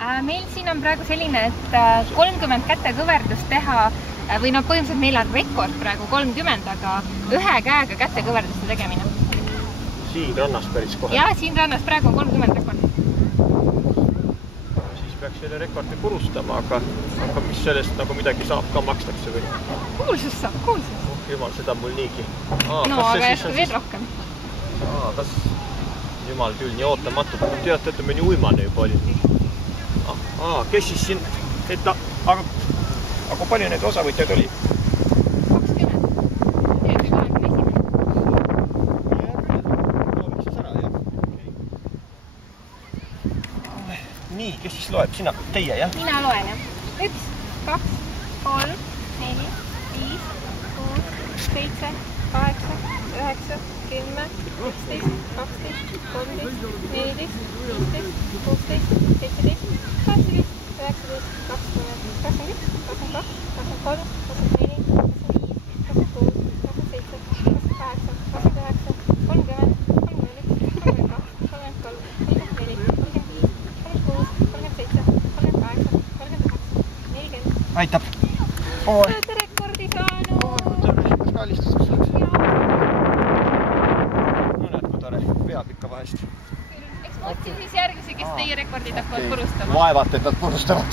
Meil siin on praegu selline, et 30 kätekõverdust teha või no põhimõtteliselt meil on rekord praegu 30, aga ühe käega kätekõverduste tegemine. Siin rannas päris kohe? Jaa, siin rannas praegu on 30 rekord. Siis peaks selle rekordi purustama, aga mis sellest nagu midagi saab ka makstakse või? Kuulsus saab, kuulsus. Jumal, seda mul niigi. No, aga jätku veel rohkem. Kas jumal küll nii ootamatult. Teate, et me nii uimane juba oli. Kes siis siin, aga palju neid osavõtjaid oli? 20. Nii, kes siis loeb? Sina, teie, jah? Mina loen, jah. 1, 2, 3, 4, 5, 6, 7, 8, 9, 10, 11, 12, 13, 14, 15, 16, 17, 18, 19, 20, 21, 22, 23, 24, 25, 26, 27, 28, 29, 30, 31, 32, 33, 34, 35, 36, 37, 38, 39, 40. Aitab! Olete rekordi saanud! Kas kallistuseks läks? No näed, kui tore. Peab ikka vahest. Eks ma otsin siis järgmise, kes teie rekordid hakkavad purustama. Vaevalt, et nad purustavad.